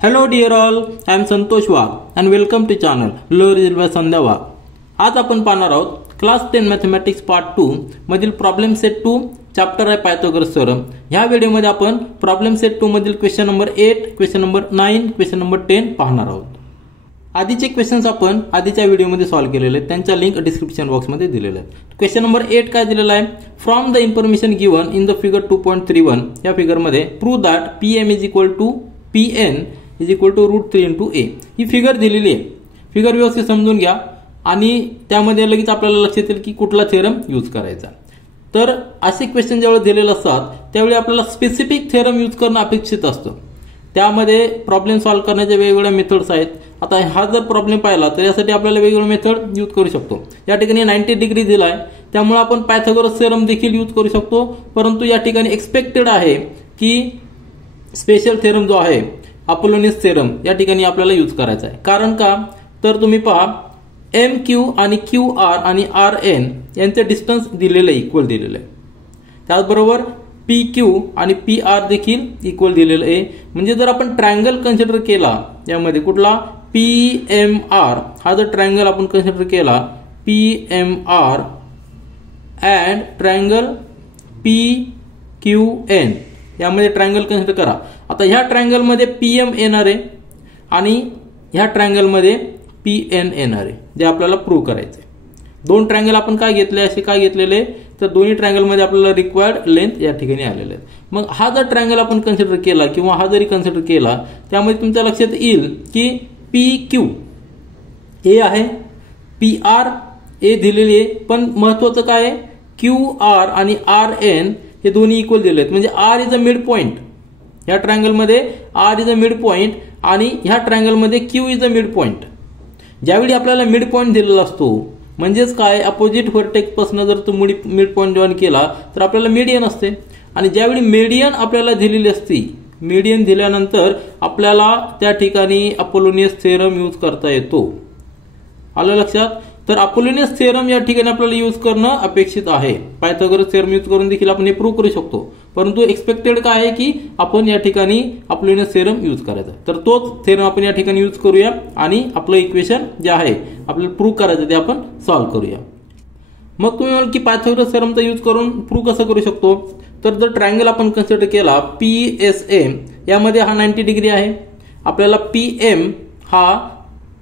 Hello dear all, I am Santosh Wagh and welcome to channel Lower Reserve Sandhya Wagh. आज आपण पाहणार आहोत class 10 mathematics part 2 मधील problem set 2 chapter आहे Pythagoras theorem. ह्या व्हिडिओमध्ये आपण प्रॉब्लेम सेट 2 मधील question number 8, question number 9, question number 10 पाहणार आहोत. आधीचे क्वेश्चन्स आपण आधीच्या व्हिडिओमध्ये सॉल्व्ह केलेले आहेत, त्यांच्या लिंक डिस्क्रिप्शन बॉक्समध्ये दिलेले आहेत. क्वेश्चन नंबर 8 काय दिलेला आहे? From the information given in the figure 2.31 या फिगरमध्ये prove that PM is equal to PN is equal to √3 into a. ही फिगर दिलेली आहे. फिगर व्यवस्थित समजून घ्या आणि त्यामध्ये लगेच आपल्याला लक्षात येईल की कुठला थेरम यूज करायचा. तर असे क्वेश्चन ज्यावेळी दिलेले असतात त्यावेळी आपल्याला स्पेसिफिक थेरम यूज करणं अपेक्षित असतं. त्यामध्ये प्रॉब्लेम सॉल्व्ह करण्याच्या वेगवेगळ्या मेथड्स आहेत. आता हा जर प्रॉब्लेम पाहिला तर यासाठी आपल्याला वेगवेगळे मेथड यूज करू शकतो. या ठिकाणी 90 डिग्री दिलाय, त्यामुळे आपण पायथागोरस थेरम देखील यूज करू शकतो. परंतु या ठिकाणी एक्सपेक्टेड आहे की स्पेशल थेरम जो आहे अपोलोनियस थेरम या ठिकाणी आपल्याला यूज करायचा आहे. कारण का तर तुम्ही पहा एम क्यू आणि क्यू आर आणि आर एन यांचे डिस्टन्स दिलेले इक्वल दिलेले आहे. त्याचबरोबर पी क्यू आणि पी आर देखील इक्वल दिलेलं आहे. म्हणजे जर आपण ट्रायंगल कन्सिडर केला यामध्ये कुठला पी एम आर हा जर ट्रायंगल आपण कन्सिडर केला P M R and triangle P Q N यामध्ये ट्रायंगल कन्सिडर करा. आता ह्या ट्रायंगल मध्ये पीएम येणार आहे आणि ह्या ट्रायंगल मध्ये पीएन येणार आहे, जे आपल्याला प्रूव्ह करायचे. दोन ट्रायंगल आपण काय घेतले असे काय घेतलेले तर दोन्ही ट्रायंगल मध्ये आपल्याला रिक्वायर्ड लेंथ या ठिकाणी आलेले आहेत. मग हा जर ट्रायंगल आपण कन्सिडर केला किंवा हा जरी कन्सिडर केला त्यामध्ये तुमच्या लक्षात येईल की पी क्यू ए आहे, पी आर ए दिलेली आहे, पण महत्वाचं काय आहे क्यू आर आणि आर एन हे दोन्ही इक्वल दिले आहेत. म्हणजे R is a mid point. या ट्रायंगल मध्ये R is a mid point आणि ह्या ट्रायंगल मध्ये Q is a mid point. ज्यावेळी आपल्याला मिड पॉइंट दिलेला असतो म्हणजेच काय अपोजिट व्हर्टेक्स पासून जर तो मिड पॉइंट जॉईन केला तर आपल्याला मीडियन असते. आणि ज्यावेळी मीडियन आपल्याला दिलेली असती, मीडियन दिल्यानंतर आपल्याला त्या ठिकाणी अपोलोनियस थेरम यूज करता येतो. आलं लक्षात? तर अपोलोनियस थेरम या ठिकाणी आपल्याला यूज करणं अपेक्षित आहे. पायथागोरस थेरम यूज करून देखील आपण हे प्रूव्ह करू शकतो. परंतु एक्सपेक्टेड काय आहे की आपण या ठिकाणी अपोलोनियस थेरम यूज करायचा. तर तोच थेरम आपण या ठिकाणी यूज करूया आणि आपलं इक्वेशन जे आहे आपल्याला प्रूव्ह करायचं ते आपण सॉल्व्ह करूया. मग तुम्ही म्हणाल की पायथागोरस थेरमचा यूज करून प्रूव्ह कसं करू शकतो? तर जर ट्रायंगल आपण कन्सिडर केला पीएसएम यामध्ये हा 90 डिग्री आहे. आपल्याला पीएम हा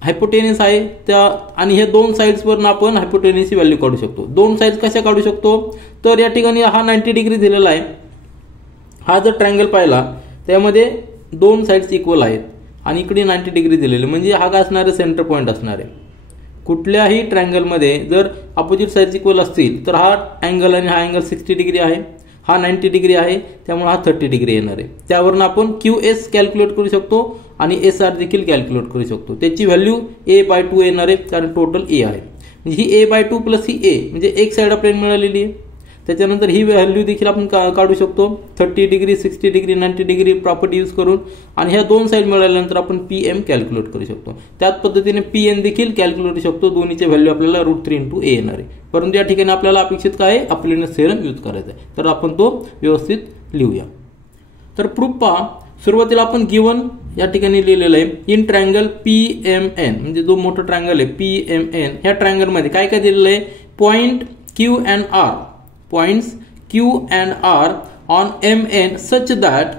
हायपोटेनस आहे त्या आणि हे दोन साइड्स वरून आपण हायपोटेनसची व्हॅल्यू काढू शकतो. दोन साइड्स कशा काढू शकतो? तर या ठिकाणी हा 90 डिग्री दिलेला आहे. हा जर ट्रायंगल पाहिला त्यामध्ये दोन साइड्स इक्वल आहेत आणि इकडे 90 डिग्री दिलेले, म्हणजे हा काय असणार आहे सेंटर पॉइंट असणार आहे. कुठल्याही ट्रायंगल मध्ये जर अपोजिट साइड्स इक्वल असतील तर हा अँगल आणि हा अँगल 60 डिग्री आहे, हा 90 डिग्री आहे, त्यामुळे हा 30 डिग्री येणार आहे. त्यावरून आपण QS कॅल्क्युलेट करू शकतो आणि SR देखील कॅल्क्युलेट करू शकतो. त्याची व्हॅल्यू a/2 येणार आहे कारण टोटल a आहे. म्हणजे ही a/2 प्लस ही a म्हणजे एक साइड आपल्याला मिळालेली आहे. त्याच्यानंतर ही व्हॅल्यू देखील आपण काढू शकतो 30 degree 60 degree 90 degree property use करून. आणि ह्या दोन साइड मिळाल्यानंतर आपण PM कॅल्क्युलेट करू शकतो. त्याच पद्धतीने PN देखील कॅल्क्युलेट करू शकतो. दोन्हीचे व्हॅल्यू आपल्याला √3 into a येणार आहे. परंतु या ठिकाणी आपल्याला अपेक्षित काय आहे अपोलोनियस थेरम यूज करायचा आहे. तर आपण तो व्यवस्थित लिहूया. तर प्रूफ पहा. सुरुवातीला आपण गिवन या ठिकाणी लिहिलेलं आहे इन ट्रायंगल PMN म्हणजे जो मोठा ट्रायंगल आहे PMN ह्या ट्रायंगल मध्ये काय काय दिलेलं आहे point Q and R points Q and R on MN such that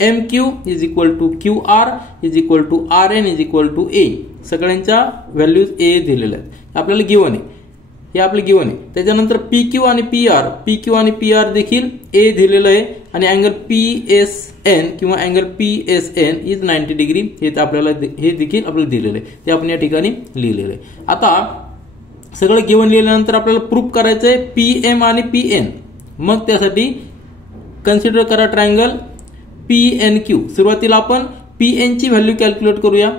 MQ is equal to QR is equal to RN is equal to A. सगळ्यांच्या व्हॅल्यूज A दिलेल्या आहेत. आपल्याला गिवन आहे, हे आपलं गिवन आहे. त्याच्यानंतर PQ आणि PR देखील A दिलेलं आहे आणि अँगल PSN किंवा अँगल PSN इज 90 डिग्री हे आपल्याला हे देखील आपल्याला दिलेलं आहे. ते आपण या ठिकाणी लिहिलेलं आहे. आता सगळं गिवन लिहिल्यानंतर आपल्याला प्रूफ करायचं आहे PM आणि PN. मग त्यासाठी कन्सिडर करा ट्रायंगल PNQ. सुरुवातीला आपण PN ची व्हॅल्यू कॅल्क्युलेट करूया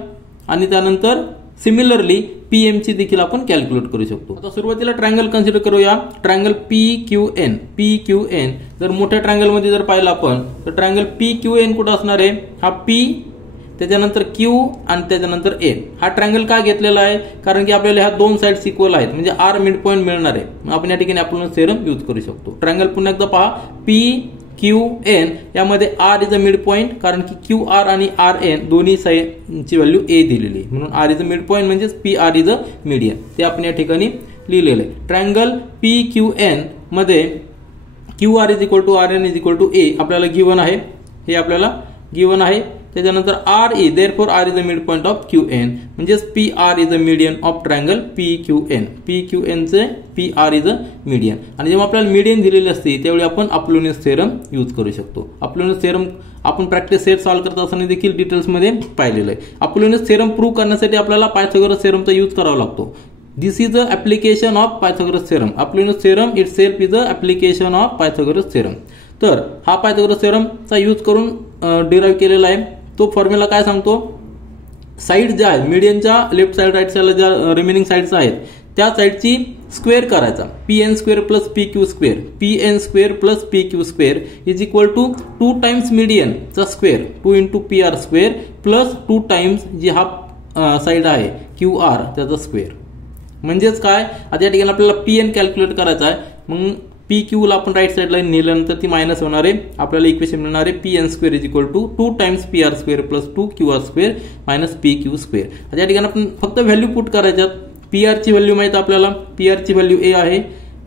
आणि त्यानंतर सिमिलरली PM ची देखील आपण कॅल्क्युलेट करू शकतो. आता सुरुवातीला ट्रायंगल कन्सिडर करूया ट्रायंगल PQN. जर मोठ्या ट्रायंगल मध्ये जर पाहिलं आपण तर ट्रायंगल PQN कुठं असणार आहे? हा P त्याच्यानंतर Q आणि त्याच्यानंतर N. हा ट्रायंगल का घेतलेला आहे? कारण की आपल्याला ह्या दोन साइड्स इक्वल आहेत म्हणजे R मिड पॉइंट मिळणार आहे. आपण या ठिकाणी अपोलोनियस थेरम यूज करू शकतो. ट्रायंगल पुन्हा एकदा पहा क्यू एन यामध्ये R is a mid point, कारण की क्यू आर आणि आर एन दोन्ही साईडची व्हॅल्यू ए दिलेली आहे, म्हणून R is a mid point म्हणजे P R is a median. ते आपण या ठिकाणी लिहिलेलं आहे. ट्रायंगल पी क्यू एन मध्ये Q R is equal to R N is equal to A आपल्याला गिवन आहे, हे आपल्याला गिवन आहे. त्याच्यानंतर R E therefore R is a mid point of Q N, म्हणजेच P R is a median of triangle P Q N. P Q N चे P R is a median. आणि जेव्हा आपल्याला मीडियन दिलेली असते त्यावेळी आपण अपोलोनियस थेरम यूज करू शकतो. अपोलोनियस थेरम आपण प्रॅक्टिस सेट सॉल्व्ह करत असताना देखील डिटेल्समध्ये पाहिलेलं आहे. अपोलोनियस थेरम प्रूव्ह करण्यासाठी आपल्याला पायथागोरस थेरमचा यूज करावा लागतो. This is the application of Pythagoras theorem. Apollonius theorem itself is the application of Pythagoras theorem. तर हा पायथागोरस थेरम चा यूज करून डिराइव्ह केलेला आहे. तो फॉर्म्युला काय सांगतो, साइड ज्या आहेत मीडियनच्या लेफ्ट साइड राईट साइडला ज्या रिमेनिंग साइड्स आहेत त्या साइडची स्क्वेअर करायचा. P N square plus P Q square, P N square plus P Q square is equal to 2 times median चा square 2 into P R square plus 2 times G हा side आहे Q R त्याचा square. म्हणजेच काय, आता या ठिकाणी आपल्याला पी एन कॅल्क्युलेट करायचा आहे. मग पी क्यू ला आपण राईट साइडला नेल्यानंतर ती मायनस होणार आहे. आपल्याला इक्वेशन मिळणार आहे P N square is equal to 2 times P R square plus 2 Q R square minus P Q square. आता या ठिकाणी आपण फक्त व्हॅल्यू पुट करायच्यात. पी आर ची व्हॅल्यू माहिती आपल्याला, पी आर ची व्हॅल्यू ए आहे,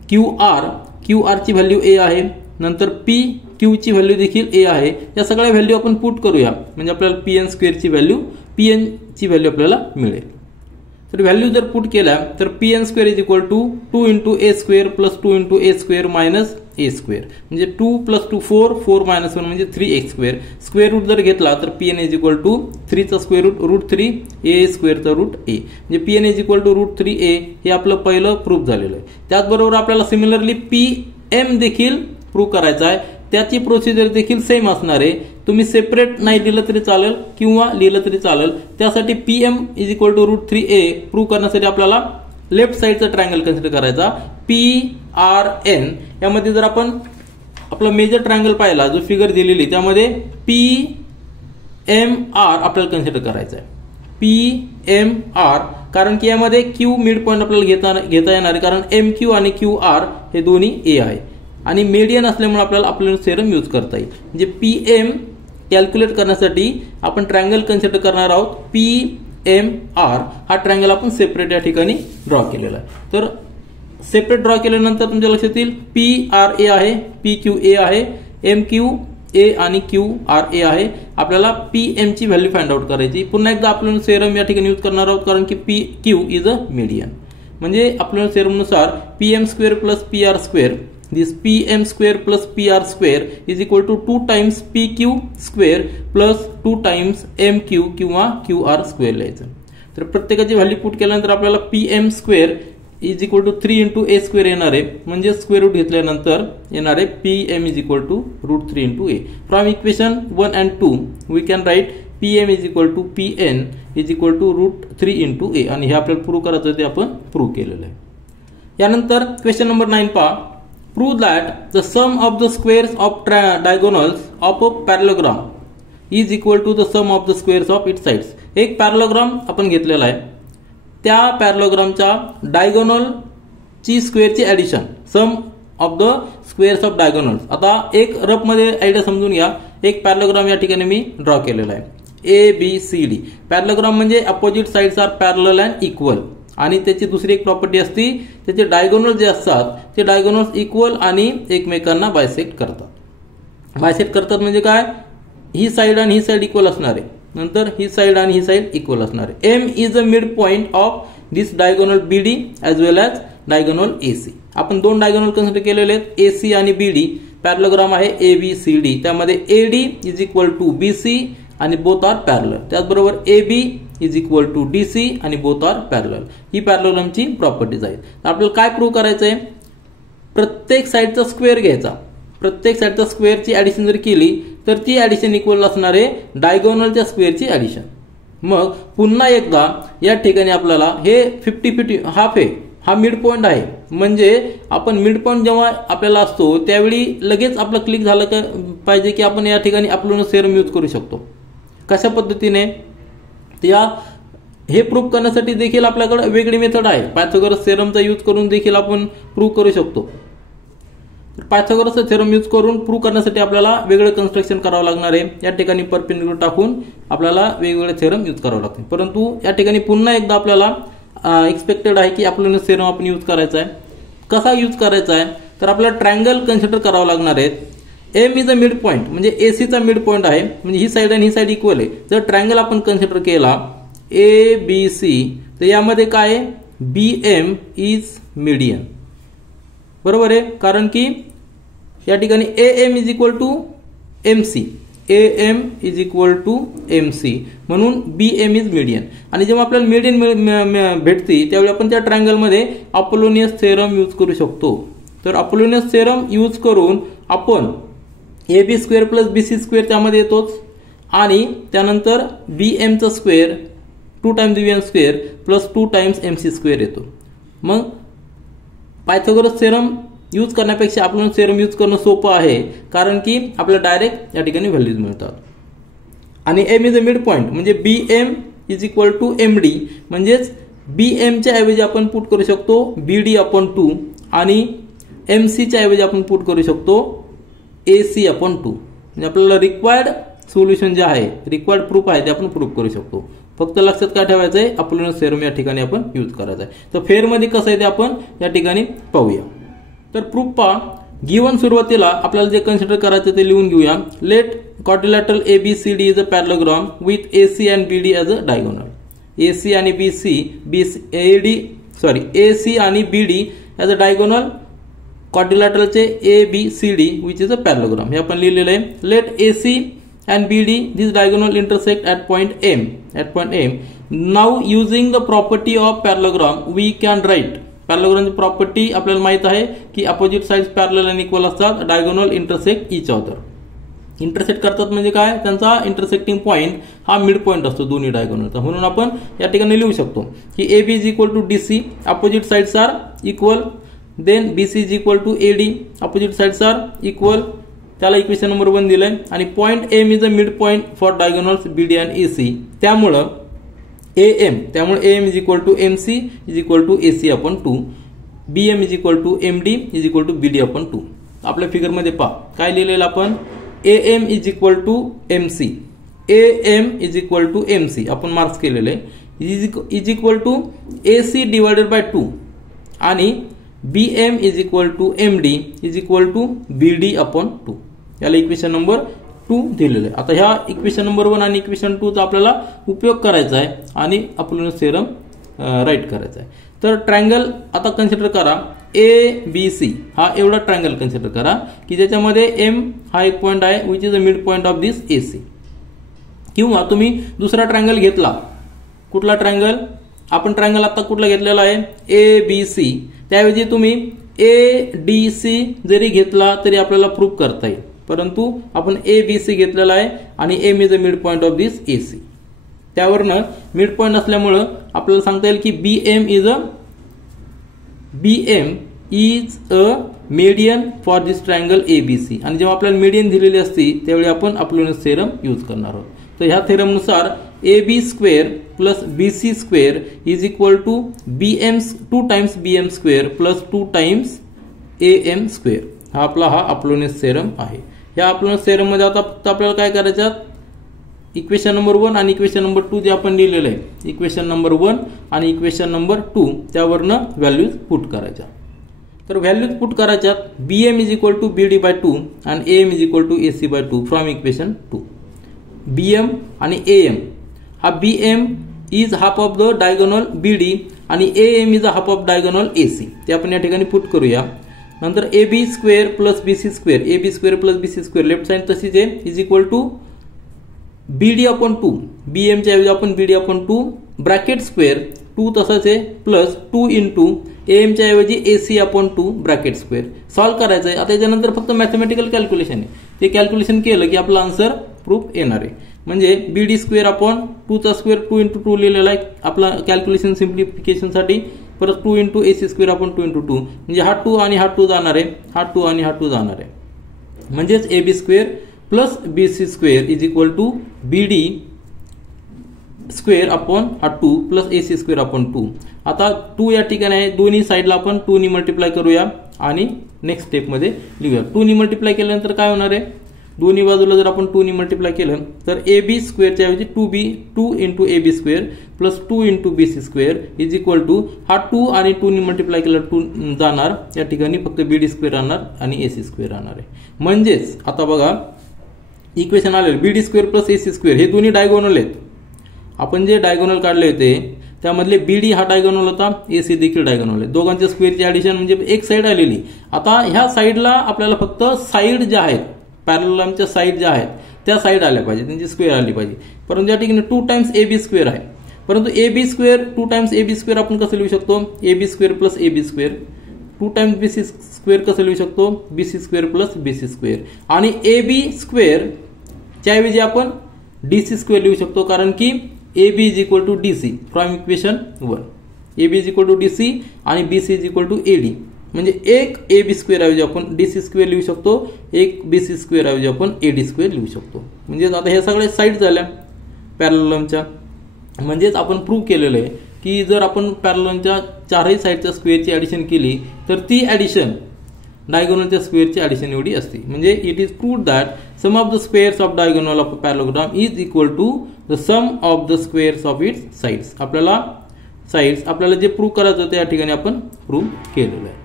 क्यू आर ची व्हॅल्यू ए आहे, नंतर पी क्यू ची व्हॅल्यू देखील ए आहे. या सगळ्या व्हॅल्यू आपण पुट करूया म्हणजे आपल्याला पी एन स्क्वेअरची व्हॅल्यू पी एन ची व्हॅल्यू आपल्याला मिळेल. तर व्हॅल्यू जर पुट केल्या तर P N square is equal to 2 into A square plus 2 into A square minus A square, म्हणजे 2 प्लस 2 4, 4 मायनस 1 म्हणजे 3 स्क्वेअर. स्क्वेअर रूट जर घेतला तर P N is equal to 3 चा स्क्वेअर रूट रूट 3 ए स्क्वेअरचा root a, म्हणजे P N is equal to root 3 a. हे आपलं पहिलं प्रूफ झालेलं आहे. त्याचबरोबर आपल्याला सिमिलरली पी एम देखील प्रूव्ह करायचा आहे. त्याची प्रोसिजर देखील सेम असणार आहे. तुम्ही सेपरेट नाही लिहिलं तरी चालेल किंवा लिहिलं तरी चालेल. त्यासाठी P M is equal to root 3 a prove करण्यासाठी आपल्याला लेफ्ट साइडचा ट्रायंगल कन्सिडर करायचा पी आर एन. यामध्ये जर आपण आपला मेजर ट्रायंगल पाहिला जो फिगर दिलेली त्यामध्ये पी एम आर आपल्याला कन्सिडर करायचा आहे. पी एम आर कारण की यामध्ये क्यू मिड पॉइंट आपल्याला घेता येणार आहे, कारण एम क्यू आणि क्यू आर हे दोन्ही ए आहे आणि मीडियन असल्यामुळे आपल्याला अपोलोनियस थेरम यूज करता येईल. म्हणजे पी एम कॅल्क्युलेट करण्यासाठी आपण ट्रायंगल कन्सिडर करणार आहोत पी एम आर. हा ट्रायंगल आपण सेपरेट या ठिकाणी ड्रॉ केलेला आहे. तर सेपरेट ड्रॉ केल्यानंतर तुमच्या लक्षात येईल पी आर ए आहे, पी क्यू ए आहे, एम क्यू ए आणि क्यू आर ए आहे. आपल्याला पी एम ची व्हॅल्यू फाइंड आउट करायची. पुन्हा एकदा अपोलोनियस थेरम या ठिकाणी यूज करणार आहोत कारण की P Q is a median. म्हणजे अपोलोनियस थेरम नुसार P M square plus P R square, this pm square plus pr square is equal to 2 times pq square plus 2 times mq किंवा qr square लिहायचं. तर प्रत्येकाची value put केल्यानंतर आपल्याला pm square is equal to 3 into a square येणार आहे, म्हणजे square route घेतल्यानंतर येणार आहे pm is equal to root 3 into a. From equation 1 and 2 we can write pm is equal to pn is equal to root 3 into a. आणि हे आपल्याला prove करायचं ते आपण प्रूव्ह केलेलं आहे. यानंतर क्वेश्चन नंबर 9 पहा. Prove that the sum of the squares of diagonals of a parallelogram is equal to the sum of the squares of its sides. एक पॅरलोग्राम आपण घेतलेला आहे, त्या पॅरलोग्रामच्या डायगोनल ची स्क्वेअरची addition, sum of the squares of diagonals. आता एक रफ मध्ये आयडिया समजून घ्या. एक पॅरलोग्राम या ठिकाणी मी ड्रॉ केलेला आहे A B C D. Parallelogram म्हणजे opposite sides are parallel and equal, आणि त्याची दुसरी एक प्रॉपर्टी असते त्याचे डायगोनल जे असतात ते डायगोनल्स इक्वल आणि एकमेकांना बायसेक्ट करतात. बायसेक्ट करतात म्हणजे काय, ही साइड आणि ही साइड इक्वल असणार आहे, नंतर ही साइड आणि ही साइड इक्वल असणार आहे. M is a mid point of this diagonal BD as well as diagonal AC. आपण दोन डायगोनल कन्सिडर केलेले आहेत एसी आणि बीडी. पॅरलोग्राम आहे ए बी सी डी, त्यामध्ये AD is equal to BC आणि बोथ आर पॅरलल. त्याचबरोबर A B is equal to DC आणि बोथ आर पॅरलल. ही पॅरलोग्रामची प्रॉपर्टीज आहेत. आपल्याला काय प्रूव्ह करायचंय, प्रत्येक साइडचा स्क्वेअर घ्यायचा. प्रत्येक साइडचा स्क्वेअरची ऍडिशन जर केली तर ती ऍडिशन इक्वल असणार आहे डायगोनलच्या स्क्वेअरची ऍडिशन. मग पुन्हा एकदा या ठिकाणी आपल्याला हे 50-50 हाफ आहे, हा मिड पॉइंट आहे. म्हणजे आपण मिड पॉइंट जेव्हा आपल्याला असतो त्यावेळी लगेच आपलं क्लिक झालं का पाहिजे की आपण या ठिकाणी अपोलोनियस थेरम यूज करू शकतो. कशा पद्धतीने, हे प्रूव्ह करण्यासाठी देखील आपल्याकडे वेगळी मेथड आहे. पायथागोरस थेरमचा यूज करून देखील आपण प्रूव्ह करू शकतो. पायथागोरसचा थेरम यूज करून प्रूव्ह करण्यासाठी आपल्याला वेगळं कन्स्ट्रक्शन करावं लागणार आहे. या ठिकाणी परपेंडिक्युलर टाकून आपल्याला वेगवेगळे थेरम यूज करावं लागतील. परंतु या ठिकाणी पुन्हा एकदा आपल्याला एक्सपेक्टेड आहे की अपोलोनियस थेरम आपण यूज करायचा आहे. कसा यूज करायचा आहे तर आपल्याला ट्रायंगल कन्सिडर करावं लागणार आहे. M is a mid point म्हणजे एसीचा मिड पॉईंट आहे, म्हणजे ही साईड आणि ही साईड इक्वल आहे. जर ट्रायंगल आपण कन्सिडर केला ए बी सी तर यामध्ये काय आहे, बी एम इज मीडियन. बरोबर आहे, कारण की या ठिकाणी A M is equal to M C, A M is equal to M C, म्हणून बी एम इज मीडियन. आणि जेव्हा आपल्याला मीडियन भेटते त्यावेळी आपण त्या ट्रायंगलमध्ये अपोलोनियस थेरम यूज करू शकतो. तर अपोलोनियस थेरम यूज करून आपण A B square plus B C square त्यामध्ये येतोच, आणि त्यानंतर बी एमचा square 2 times B M square plus 2 times M C square येतो. मग पायथागोरस थेरम यूज करण्यापेक्षा अपोलोनियस थेरम यूज करणं सोपं आहे, कारण की आपल्याला डायरेक्ट या ठिकाणी व्हॅल्यूज मिळतात. आणि M is a mid point म्हणजे B M is equal to M D, म्हणजेच बी एमच्या ऐवजी आपण पुट करू शकतो बी डी अपॉन 2 आणि एम सीच्या ऐवजी आपण पुट करू शकतो ए सी अपॉन 2. म्हणजे आपल्याला रिक्वायर्ड सोल्युशन जे आहे, रिक्वायर्ड प्रूफ आहे ते आपण प्रूफ करू शकतो. फक्त लक्षात काय ठेवायचं आहे, अपोलोनियस थेरम या ठिकाणी आपण यूज करायचा आहे. तर फेअरमध्ये कसं आहे ते आपण या ठिकाणी पाहूया. तर प्रूफ पहा, गिवन सुरुवातीला आपल्याला जे कन्सिडर करायचं ते लिहून घेऊया. Let quadrilateral A B C D is a parallelogram with A C and B D as a diagonal. A C आणि बी सी ए सी आणि B D as a diagonal क्वाड्रिलॅटरलचे A B C D which is a parallelogram हे आपण लिहिलेलं आहे. Let A C and BD this diagonal intersect at point M. Now using the property of parallelogram we can write parallelogram property आपल्याला माहित आहे की opposite sides parallel आणि equal असतात, diagonal intersect each other. Intersect करतात म्हणजे काय, त्यांचा इंटरसेक्टिंग पॉइंट हा मिड पॉइंट असतो दोन्ही डायगोनलचा. म्हणून आपण या ठिकाणी लिहू शकतो की AB is equal to DC, opposite sides are equal. Then BC is equal to AD, opposite sides are equal. त्याला इक्वेशन नंबर 1 दिलंय. आणि point M is a mid point for diagonals BD and AC, त्यामुळं M is equal to M C is equal to AC upon 2, B M is equal to M D is equal to B D upon 2. आपल्या फिगरमध्ये पहा काय लिहिलेलं आपण, A M is equal to M C, A M is equal to M C आपण marks केलेले आहे, is equal to A C divided by 2 आणि B M is equal to M D is equal to B D upon 2. याला equation number 2 दिलेलं आहे. आता ह्या equation number 1 आणि इक्वेशन 2 चा आपल्याला उपयोग करायचा आहे आणि अपोलोनियस थेरम राईट करायचा आहे. तर ट्रायंगल आता कन्सिडर करा, ए बी सी हा एवढा ट्रायंगल कन्सिडर करा की ज्याच्यामध्ये एम हा एक पॉइंट आहे which is a mid point of this A C. किंवा तुम्ही दुसरा ट्रायंगल घेतला, कुठला ट्रायंगल, आपण ट्रायंगल आता कुठला घेतलेला आहे ए बी सी, त्याऐवजी तुम्ही ए डी सी जरी घेतला तरी आपल्याला प्रूव्ह करता येईल. परंतु आपण ए बी सी घेतलेला आहे आणि M is a mid point of this A C. त्यावरनं मिड पॉइंट असल्यामुळं आपल्याला सांगता येईल की B M is a median for this triangle A B C. आणि जेव्हा आपल्याला मीडियन दिलेली असती त्यावेळी आपण अपोलोनियस थेरम यूज करणार आहोत. तर ह्या थेरमनुसार A B square plus B C square is equal to B M 2 times B M square plus 2 times A M square. हा आपला अपोलोनियस थेरम आहे. या अपोलोनियस थेरम मध्ये आता फक्त आपल्याला काय करायचं, इक्वेशन नंबर 1 आणि इक्वेशन नंबर 2 जे आपण लिहिलेलं आहे, इक्वेशन नंबर 1 आणि इक्वेशन नंबर 2 त्यावरनं व्हॅल्यूज पुट करायच्या. तर व्हॅल्यूज पुट करायच्यात, B M is equal to B D by 2 आणि A M is equal to A C by 2 from equation 2. B M आणि ए एम, हा B M is half of the diagonal B D आणि A M is a half of diagonal A C, ते आपण या ठिकाणी put करूया. नंतर ए B square plus B C square, A B square plus B C square left side तशीच आहे, is equal to B D upon 2, B एमच्या ऐवजी आपण B D upon 2 bracket square 2 तसंच आहे प्लस 2 इंटू ए एमच्या ऐवजी A C upon 2 bracket square. Solve करायचं आहे. आता याच्यानंतर फक्त मॅथमॅटिकल कॅल्क्युलेशन आहे, ते कॅल्क्युलेशन केलं की आपला आन्सर प्रूफ येणार आहे. म्हणजे बी डी स्क्वेअर अपॉन 2 चा स्क्वेअर 2 इंटू 2 लिहिलेला आहे आपला कॅल्क्युलेशन सिम्प्लिफिकेशनसाठी. परत 2 इंटू ए सी स्क्वेअर अपॉन 2 इंटू 2, म्हणजे हा 2 आणि हा 2 जाणार आहे, हा 2 आणि हा 2 जाणार आहे. म्हणजेच A B square plus B C square is equal to B D square upon हा 2 plus A C square upon 2. आता 2 या ठिकाणी आहे, दोन्ही साईडला आपण 2 ने मल्टिप्लाय करूया आणि नेक्स्ट स्टेपमध्ये लिहूया. 2 ने मल्टिप्लाय केल्यानंतर काय होणार आहे, दोन्ही बाजूला जर आपण 2 ने मल्टिप्लाय केलं तर AB स्क्वेअरच्या ऐवजी 2 into AB square plus 2 into BC square is equal to हा 2 आणि 2 ने मल्टिप्लाय केलं 2 जाणार, या ठिकाणी फक्त BD स्क्वेअर राहणार आणि AC स्क्वेअर राहणार आहे. म्हणजेच आता बघा इक्वेशन आलेलं BD square plus AC square हे दोन्ही डायगोनल आहेत. आपण जे डायगोनल काढले होते त्यामधले BD हा डायगोनल होता, AC देखील डायगोनल आहे. दोघांच्या स्क्वेअरची ऍडिशन म्हणजे एक साइड आलेली. आता ह्या साइडला आपल्याला फक्त साइड ज्या आहेत पॅरललच्या साइड ज्या आहेत त्या साइड आल्या पाहिजे, त्यांची स्क्वेअर आली पाहिजे. परंतु या ठिकाणी 2 टाइम्स AB स्क्वेअर आहे, परंतु AB square 2 times AB square आपण कसं लिहू शकतो, AB square plus AB square. 2 times BC square कसं लिहू शकतो, BC square plus BC square. आणि AB स्क्वेअर च्या ऐवजी आपण DC स्क्वेअर लिहू शकतो, कारण की AB is equal to DC from equation 1. AB is equal to DC आणि BC is equal to AD. म्हणजे एक AB स्क्वेअर ऐवजी आपण DC स्क्वेअर लिहू शकतो, एक BC स्क्वेअर ऐवजी आपण AD स्क्वेअर लिहू शकतो. म्हणजे आता हे सगळे साइड झाल्या पॅरललच्या. म्हणजेच आपण प्रूव्ह केलेलं आहे की जर आपण पॅरललच्या चारही साइडच्या स्क्वेअरची ऍडिशन केली तर ती ऍडिशन डायगोनलच्या स्क्वेअरची ऍडिशन एवढी असते. म्हणजे it is proved that sum of the squares of diagonal of a parallelogram is equal to the sum of the squares of its sides. आपल्याला जे प्रूव्ह करायचं होतं या ठिकाणी आपण प्रूव्ह केलेलं आहे.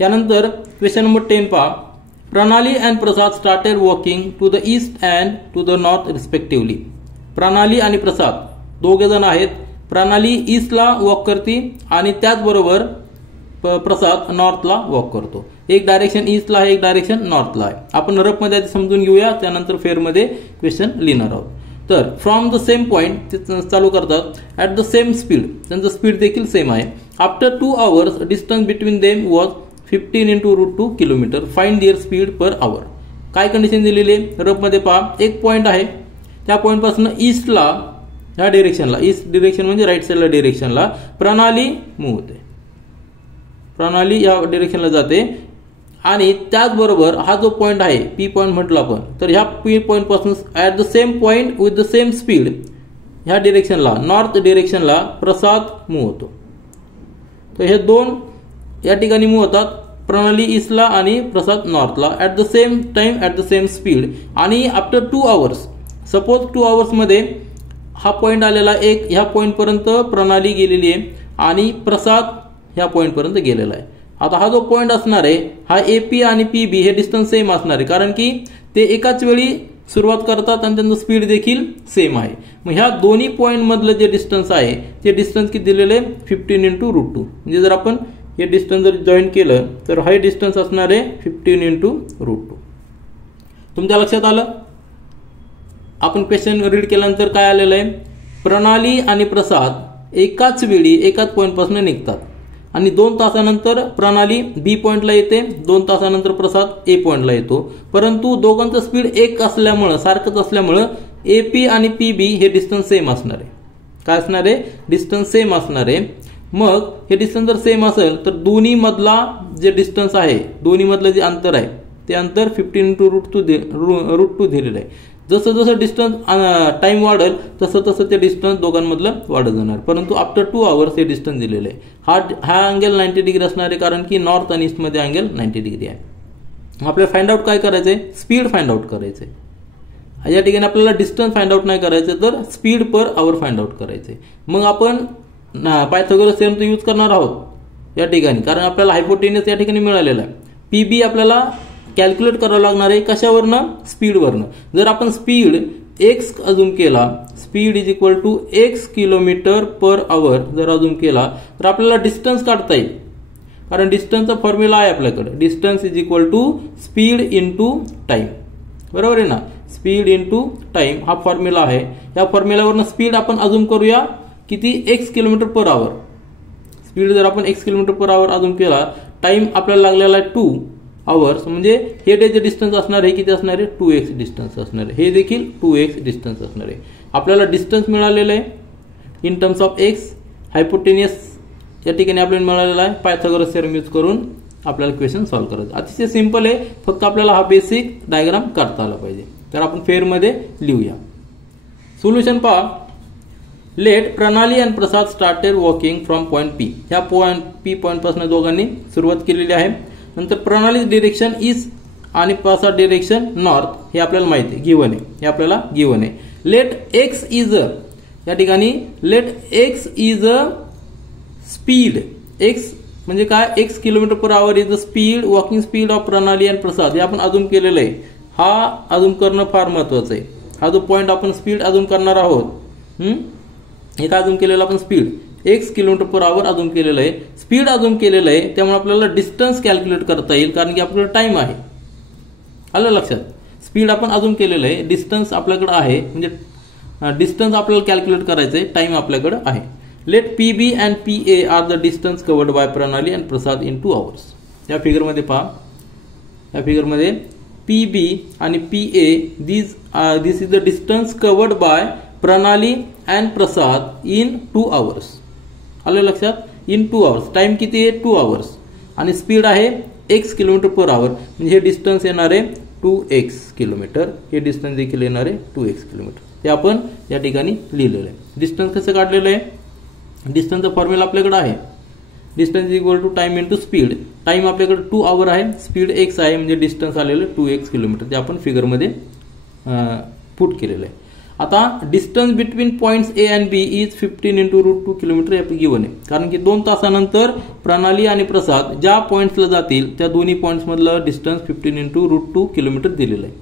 यानंतर क्वेश्चन नंबर 10 पहा. Pranali and Prasad started walking to the east and to the north respectively. Pranali आणि प्रसाद दोघे जण आहेत. प्रणाली ईस्टला वॉक करते आणि त्याचबरोबर प्रसाद नॉर्थला वॉक करतो. एक डायरेक्शन ईस्टला आहे, एक डायरेक्शन नॉर्थला आहे. आपण रफमध्ये आधी समजून घेऊया, त्यानंतर फेअरमध्ये क्वेश्चन लिहिणार आहोत. तर फ्रॉम द सेम पॉइंट ते चालू करतात ॲट द सेम स्पीड, त्यांचं स्पीड देखील सेम आहे. After 2 hours distance between them was 15 into √2 kilometre. Find their speed per hour. काय कंडिशन दिलेली आहे रफमध्ये पहा. एक पॉइंट आहे, त्या पॉइंटपासून ईस्टला ह्या डिरेक्शनला, ईस्ट डिरेक्शन म्हणजे राईट साईडला डिरेक्शनला प्रणाली मूव्ह होते. प्रणाली या डिरेक्शनला जाते आणि त्याचबरोबर हा जो पॉइंट आहे P पॉइंट म्हटलं आपण, तर ह्या P पॉइंट पासून at the same point with the same speed ह्या डिरेक्शनला नॉर्थ डिरेक्शनला प्रसाद मूव्ह होतो. तर हे दोन या ठिकाणी मूव्ह होतात, प्रणाली ईस्टला आणि प्रसाद नॉर्थला at the same time at the same speed. आणि आफ्टर 2 hours, सपोज 2 hours मध्ये हा पॉइंट आलेला एक ह्या पॉइंट पर्यंत प्रणाली गेलेली आहे आणि प्रसाद ह्या पॉइंट पर्यंत गेलेला आहे. आता हा जो पॉइंट असणार आहे हा AP आणि PB हे डिस्टन्स सेम असणार आहे, कारण की ते एकाच वेळी सुरुवात करतात आणि त्यांचं स्पीड देखील सेम आहे. मग ह्या दोन्ही पॉइंट मधलं जे डिस्टन्स आहे ते डिस्टन्स किती दिलेलं आहे 15 इंटू √2. म्हणजे जर आपण हे डिस्टन्स जर जॉईन केलं तर हा डिस्टन्स असणार आहे 15 इंटू √2. तुमच्या लक्षात आलं. आपण क्वेश्चन रीड केल्यानंतर काय आलेलं आहे, प्रणाली आणि प्रसाद एकाच वेळी एकाच पॉइंट पासून निघतात आणि 2 तासानंतर प्रणाली B पॉइंटला येते, 2 तासानंतर प्रसाद A पॉइंटला येतो. परंतु दोघांचं स्पीड एक असल्यामुळं, सारखंच असल्यामुळं AP आणि PB हे डिस्टन्स सेम असणार आहे. काय असणार आहे, डिस्टन्स सेम असणार आहे. मग हे डिस्टन्स जर सेम असेल तर दोन्ही मधला जे डिस्टन्स आहे, दोन्ही मधलं जे अंतर आहे ते अंतर 15 इंटू √2 दिलेलं आहे. जसं जसं डिस्टन्स टाइम वाढेल तसं तसं ते डिस्टन्स दोघांमधलं वाढत जाणार. परंतु आफ्टर 2 hours हे डिस्टन्स दिलेलं आहे. हा अँगल 90 डिग्री असणार आहे, कारण की नॉर्थ आणि ईस्टमध्ये अँगल 90 डिग्री आहे. आपल्याला फाइंड आउट काय करायचंय, स्पीड फाइंड आउट करायचंय. या ठिकाणी आपल्याला डिस्टन्स फाइंड आउट नाही करायचं, तर speed per hour find out करायचंय. मग आपण पायथागोरस थेरम यूज करणार आहोत या ठिकाणी, कारण आपल्याला हायपोटेनस या ठिकाणी मिळालेला आहे. PB आपल्याला कॅल्क्युलेट करावं लागणार आहे कशावरनं, स्पीडवरनं. जर आपण स्पीड x अजूम केला, speed is equal to x kilometre per hour जर अजूम केला तर आपल्याला डिस्टन्स काढता येईल, कारण डिस्टन्सचा फॉर्म्युला आहे आपल्याकडे. Distance is equal to speed into time, बरोबर आहे ना. स्पीड इंटू टाइम हा फॉर्म्युला आहे. या फॉर्म्युलावरनं स्पीड आपण अजूम करूया किती, x kilometre per hour. Speed जर आपण x kilometre per hour assume केला, टाइम आपल्याला लागलेला आहे 2 hours. म्हणजे हे जे डिस्टन्स असणार आहे किती असणार आहे, 2x डिस्टन्स असणार आहे. हे देखील 2x डिस्टन्स असणार आहे. आपल्याला डिस्टन्स मिळालेलं आहे in terms of x. Hypotenuse या ठिकाणी आपल्याला मिळालेला आहे. पायथागोरस थेरम यूज करून आपल्याला क्वेश्चन सॉल्व्ह करायचं. अतिशय सिंपल आहे, फक्त आपल्याला हा बेसिक डायग्राम करता आला पाहिजे. तर आपण फेअरमध्ये लिहूया. सोल्युशन पहा. लेट प्रणाली and Prasad started walking from point P. ह्या पॉइंट P पॉइंट पासून दोघांनी सुरुवात केलेली आहे नंतर प्रणाली डिरेक्शन ईस्ट आणि प्रसाद डिरेक्शन नॉर्थ हे आपल्याला माहिती आहे, गिवन आहे, हे आपल्याला गिवन आहे. लेट एक्स इज अ, या ठिकाणी let X is a speed, X म्हणजे काय, X kilometre per hour is the speed, walking speed of Pranali आणि प्रसाद. हे आपण अजून केलेलं आहे. हा अजून करणं फार महत्वाचं आहे. हा जो पॉईंट आपण स्पीड अजून करणार आहोत, हे काय अजून केलेलं आपण स्पीड एक्स किलोमीटर पर आवर अजून केलेलं आहे, स्पीड अजून केलेलं आहे. त्यामुळे आपल्याला डिस्टन्स कॅल्क्युलेट करता येईल, कारण की आपल्याला टाइम आहे. आलं लक्षात. स्पीड आपण अजून केलेलं आहे, डिस्टन्स आपल्याकडे आहे, म्हणजे डिस्टन्स आपल्याला कॅल्क्युलेट करायचं आहे, टाइम आपल्याकडे आहे. Let P B and P A are the distance covered by Pranali and Prasad in 2 hours. या फिगरमध्ये पहा, या फिगरमध्ये पी बी आणि P A this is the distance covered by Pranali and Prasad in 2 hours. आलं लक्षात. In 2 hours. टाइम किती आहे, 2 hours. आणि स्पीड आहे एक्स किलोमीटर पर आवर, म्हणजे हे डिस्टन्स येणार आहे 2x किलोमीटर. हे डिस्टन्स देखील येणार आहे 2x किलोमीटर. ते आपण या ठिकाणी लिहिलेलं आहे. डिस्टन्स कसं काढलेलं आहे, डिस्टन्सचा फॉर्म्युला आपल्याकडे आहे. Distance equal to time into speed. Time आपल्याकडे 2 hour आहे, स्पीड x आहे, म्हणजे डिस्टन्स आलेलं 2x किलोमीटर. ते आपण फिगरमध्ये पुट केलेलं आहे. आता distance between points A and B is 15 × √2 kilometre हे गिवन आहे. कारण की 2 तासानंतर प्रणाली आणि प्रसाद ज्या पॉइंट्सला जातील त्या दोन्ही पॉइंट्स मधलं डिस्टन्स 15 × √2 किलोमीटर दिलेलं आहे.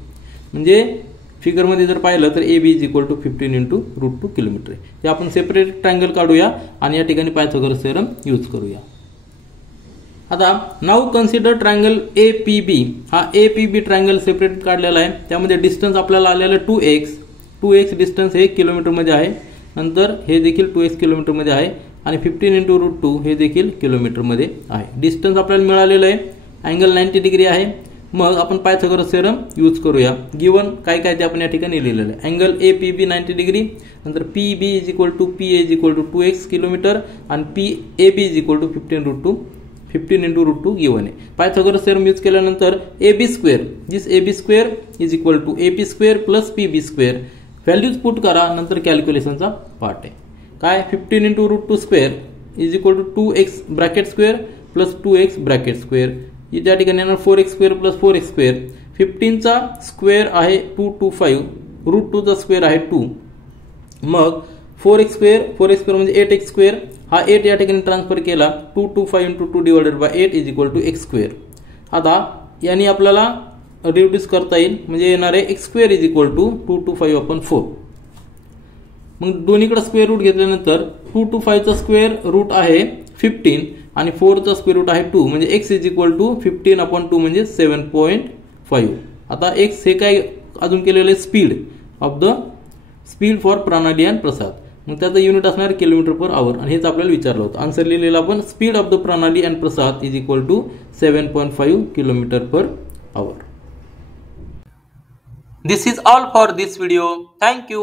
म्हणजे फिगरमध्ये जर पाहिलं तर A B is equal to 15 × √2 kilometre आहे. ते आपण सेपरेट ट्रायंगल काढूया आणि या ठिकाणी पायथागोरस थेरम यूज करूया. आता now consider triangle A P B. हा A P B triangle separate काढलेला आहे. त्यामध्ये डिस्टन्स आपल्याला आलेलं 2x डिस्टन्स हे किलोमीटरमध्ये आहे. नंतर हे देखील 2x किलोमीटरमध्ये आहे आणि 15 × √2 हे देखील किलोमीटरमध्ये आहे. डिस्टन्स आपल्याला मिळालेलं आहे. अँगल 90 डिग्री आहे. मग आपण पायथागोरस थेरम यूज करूया. गिवन काय काय ते आपण या ठिकाणी लिहिलेलं आहे. Angle A P B 90 degree, नंतर P B is equal to P A is equal to 2x kilometre आणि P A B is equal to 15 × √2 given आहे. पायथागोरस थेरम यूज केल्यानंतर A B square, this A B square is equal to A P square plus P B square. Values put करा, नंतर कॅल्क्युलेशनचा part आहे. काय 15 × √2 square is equal to 2x bracket square plus 2x bracket square. त्या ठिकाणी येणार 4x square plus 4x square. 15चा square आहे 225, √2चा स्क्वेअर आहे 2. मग 4x स्क्वेअर म्हणजे 8x स्क्वेअर. हा 8 या ठिकाणी ट्रान्सफर केला, 225 × 2 divided by 8 is equal to x square. आता याने आपल्याला रिड्यूस करता येईल, म्हणजे येणार आहे x square is equal to 225/4. मग दोन्हीकडे स्क्वेअर रूट घेतल्यानंतर 225चा स्क्वेअर रूट आहे 15 आणि 4चा स्क्वेअर रूट आहे 2, म्हणजे x इज इक्वल टू 15/2 म्हणजे 7.5. आता x हे काय अजून केलेलं आहे, स्पीड फॉर प्रणाली आणि प्रसाद. मग त्याचं युनिट असणार किलोमीटर पर आवर आणि हेच आपल्याला विचारलं होतं. आन्सर लिहिलेला आपण speed of the Pranali and Prasad is equal to 7.5 kilometre per hour. This is all for this video. Thank you.